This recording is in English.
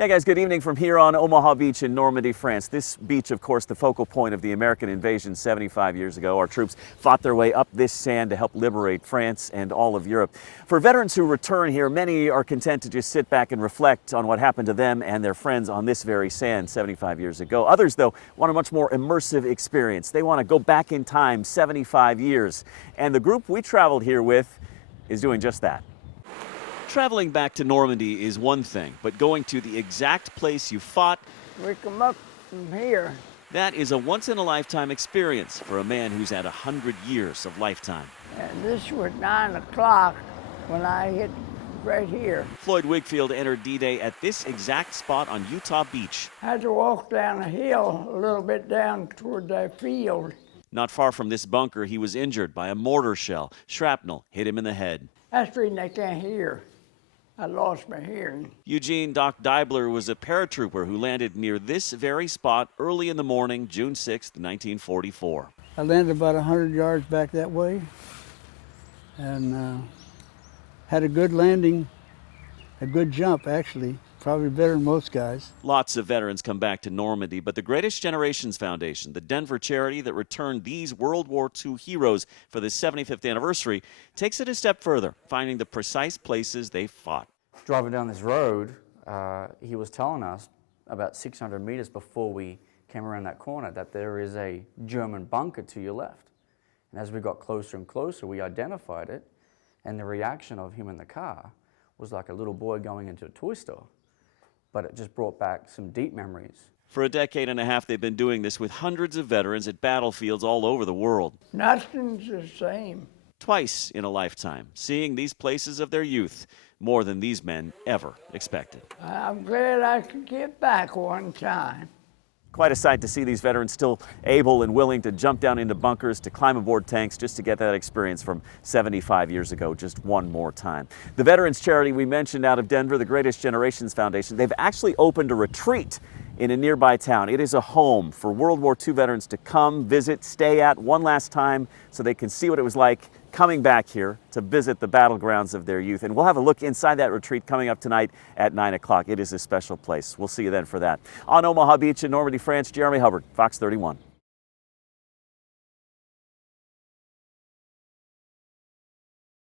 Yeah, guys, good evening from here on Omaha Beach in Normandy, France. This beach, of course, the focal point of the American invasion 75 years ago. Our troops fought their way up this sand to help liberate France and all of Europe. For veterans who return here, many are content to just sit back and reflect on what happened to them and their friends on this very sand 75 years ago. Others, though, want a much more immersive experience. They want to go back in time 75 years. And the group we traveled here with is doing just that. Traveling back to Normandy is one thing, but going to the exact place you fought, We come up from here. that is a once-in-a-lifetime experience for a man who's had 100 years of lifetime. And this was 9 o'clock when I hit right here. Floyd Wigfield entered D-Day at this exact spot on Utah Beach. I had to walk down a hill a little bit down toward that field. Not far from this bunker, he was injured by a mortar shell. Shrapnel hit him in the head. That's the reason I can't hear. I lost my hearing. Eugene Doc Diebler was a paratrooper who landed near this very spot early in the morning, June 6, 1944. I landed about 100 yards back that way and had a good landing, a good jump actually, probably better than most guys. Lots of veterans come back to Normandy, but the Greatest Generations Foundation, the Denver charity that returned these World War II heroes for the 75th anniversary, takes it a step further, finding the precise places they fought. Driving down this road, he was telling us about 600 meters before we came around that corner that there is a German bunker to your left. And as we got closer and closer, we identified it, and the reaction of him in the car was like a little boy going into a toy store. But it just brought back some deep memories. For a decade and a half, they've been doing this with hundreds of veterans at battlefields all over the world. Nothing's the same. Twice in a lifetime, seeing these places of their youth, more than these men ever expected. I'm glad I could get back one time. Quite a sight to see these veterans still able and willing to jump down into bunkers, to climb aboard tanks, just to get that experience from 75 years ago, just one more time. The veterans charity we mentioned out of Denver, the Greatest Generations Foundation, they've actually opened a retreat in a nearby town. It is a home for World War II veterans to come, visit, stay at one last time so they can see what it was like coming back here to visit the battlegrounds of their youth. And we'll have a look inside that retreat coming up tonight at 9 o'clock. It is a special place. We'll see you then for that. On Omaha Beach in Normandy, France, Jeremy Hubbard, Fox 31.